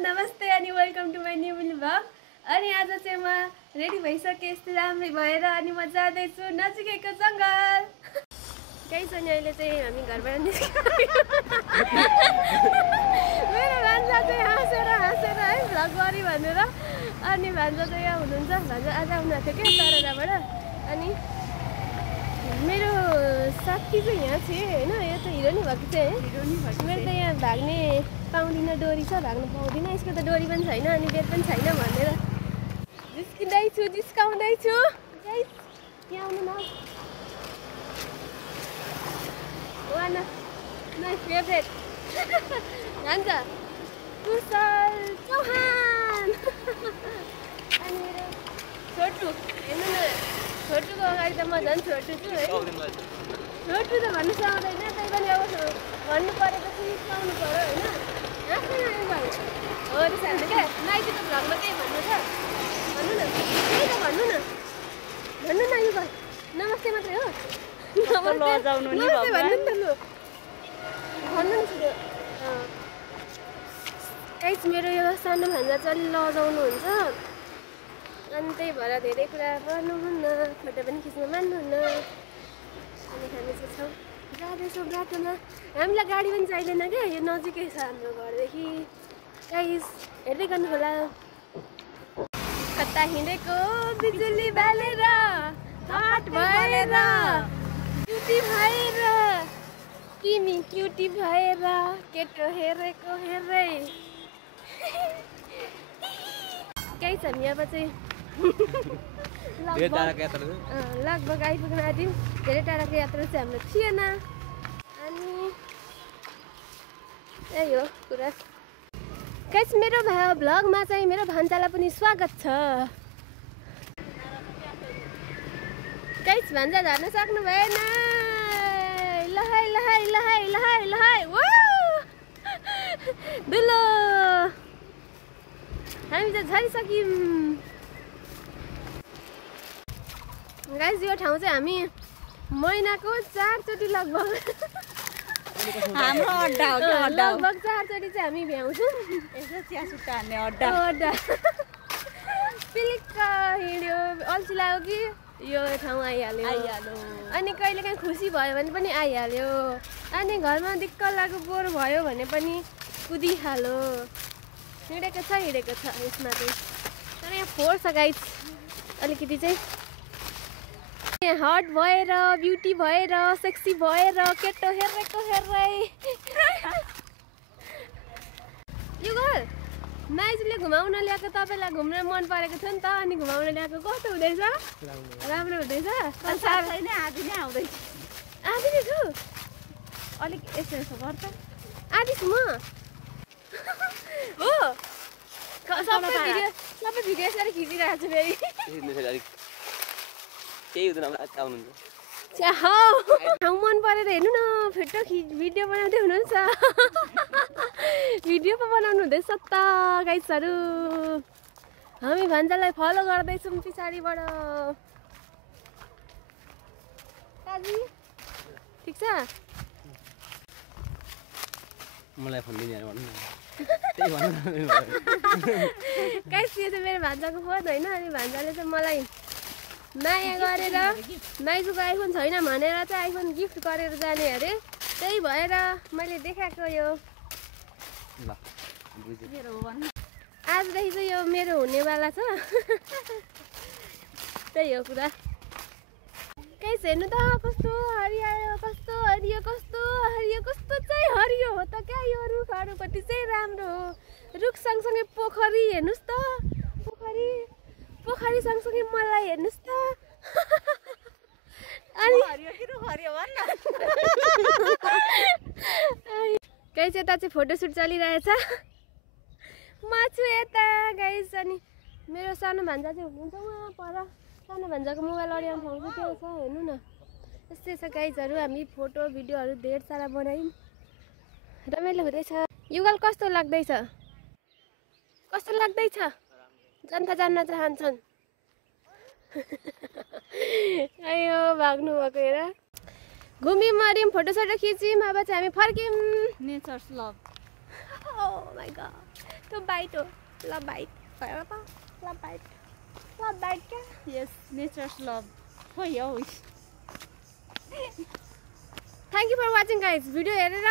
नमस्ते अनि welcome to my new vlog. अनि आज चाहिँ म रेडी भइसकेँ यस्तो राम्रै भएर अनि म जाँदैछु नजिकैको जङ्गल। केही छ नि अहिले चाहिँ हामी घरबाट निस्क्यौँ। मेरो भान्जा चाहिँ हाँसेर है भ्लग गरी भनेर। अनि भान्जा चाहिँ यहाँ हुनुहुन्छ, भान्जा आज आउनुभएको थियो क्या तरराबाट। अनि मेरो साथी चाहिँ यहाँ थियो होइन, यो त हिरो नि भएको चाहिँ मेरो त यहाँ भाग्ने पाउँदिनँ, डोरी छ भाग्नु पाउँदिनँ, यसको त डोरी पनि छैन अनि बेड पनि छैन भनेर जिस्काउँदैछु। यहाँ आउनु न, वान अफ माई फेभरेट भन्छ कुशल चौहान। अनि मेरो छोटु हेर्नु न, छोटुको अगाडि त म झन् छोटु छु है। छोटु त भन्नु सक्दैन, तै पनि अब भन्नु परेपछि सिकाउनु पऱ्यो होइन। आफै आयो भाइ हो रिसाल्नु क्या, नाइटी त भ्लगमा केही भन्नु छ भन्नु न, त्यही त भन्नु न यो घर नमस्ते मात्रै हो। नमस्ते भन्नु नि त लु भन्नु नि छिटो। गाइस मेरो यो सानो भान्जा चाहिँ लजाउनुहुन्छ अनि त्यही भएर धेरै कुरा गर्नुहुन्न, फोटो पनि खिच्न मान्नुहुन्न। अनि हामी चाहिँ छौँ जाँदैछौँ बाटोमा, हामीलाई गाडी पनि चाहिँदैन क्या, यो नजिकै छ हाम्रो घरदेखि। गाइस हेर्दै गर्नु होला। कता हिँडेको बिजुली बालेर हट भएर क्युटी भएर तिमी क्युटी भएर केटो हेरेको हेरै। केही छ नि अब चाहिँ लगभग आइपुग्न आँट्यौँ। धेरै टाढाको यात्रा चाहिँ हाम्रो थिएन। अनि यही हो कुरा। गाइस मेरो भ्लगमा चाहिँ मेरो भान्जालाई पनि स्वागत छ। गाइस भान्जा झर्न सक्नु भएन, लहाई लहाई लहाई लहाई लहाई वो दुलो हामी चाहिँ झरिसक्यौँ। गाइस यो ठाउँ चाहिँ हामी महिनाको 4 चोटि लगभग हाम्रो अड्डा हो कि अड्डा हो, लगभग 4 चोटि चाहिँ हामी भ्याउँछौँ। यसो चिया सुट्टा हान्ने अड्डा पिलिक्क हिँड्यो अल्छी लाग्यो कि यो ठाउँ आइहाल्यो। अनि कहिलेकाहीँ खुसी भयो भने पनि आइहाल्यो, अनि घरमा दिक्क लाग्यो बोर भयो भने पनि कुदिहाल्यो। हिँडेको छ यसमा चाहिँ। तर यहाँ फोहोर छ गाइस अलिकति चाहिँ। हट भएर ब्युटी भएर सेक्सी भएर केटो हेरेको हेरै। यो घर माइजूले घुमाउन ल्याएको, तपाईँलाई घुम्न मन परेको थियो नि त, अनि घुमाउन ल्याएको कस्तो हुँदैछ? राम्रो हुँदैछ। आधी नै आउँदैछ। आधी नै छु, अलिक यसो यसो गर्छ आधी छु म हो। सबै भिडियो यसरी खिचिरहेको छु फेरि। केही हुँदैन आउनुहुन्छ। ठाउँ मन परेर हेर्नु न, फिटो भिडियो बनाउँदै हुनुहुन्छ। भिडियो पो बनाउनु हुँदैछ त गाइसहरू। हामी भान्जालाई फलो गर्दैछौँ पछाडिबाट। दाजु ठिक छ? मलाई फोन दिने भन्नु न। गाइस यो चाहिँ मेरो भान्जाको फोन होइन। अनि भान्जाले चाहिँ मलाई माया गरेर माइजूको आइफोन छैन भनेर चाहिँ आइफोन गिफ्ट गरेर जाने अरे, त्यही भएर मैले देखाएको यो। आजदेखि चाहिँ यो मेरो हुनेवाला छ। त्यही हो कुरा। गाइस हेर्नु त कस्तो हरियो, कस्तो हरियो, कस्तो हरियो, कस्तो चाहिँ हरियो हो त क्या यो रुखहरूपट्टि चाहिँ राम्रो हो। रुख सँगसँगै पोखरी हेर्नुहोस् त, पोखरी सँगसँगै मलाई हेर्नुहोस् त। अनि गाइस यता चाहिँ फोटोसुट चलिरहेछ, म छु यता गाइस। अनि मेरो सानो भान्जा चाहिँ हुनुहुन्छ उहाँ पर, सानो भान्जाको मोबाइल अडियो ठाउँ चाहिँ त्यो छ हेर्नु न। यस्तै छ गाइजहरू, हामी फोटो भिडियोहरू धेर सारा बनायौँ, रमाइलो हुँदैछ। युगल कस्तो लाग्दैछ? कस्तो लाग्दैछ? जनता जान्न चाहन्छन्। अयो भाग्नु भएको हेर। घुम्यौँ मऱ्यौँ फोटोसोटो खिच्यौँ, अब चाहिँ हामी फर्क्यौँ। Nature's love. Oh my god, त्यो बाइट हो लभ बाइट भएर त लभ बाइट क्या यस नेचर्स लभ हो यो thank you for watching guys video हेरेर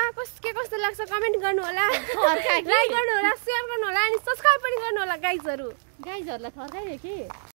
के कस्तो लाग्छ कमेन्ट गर्नु होला लाइक गर्नु होला सेयर गर्नु होला अनि सब्स्क्राइब पनि गर्नु होला गाइजहरु गाइजहरुलाई थर्काइयो कि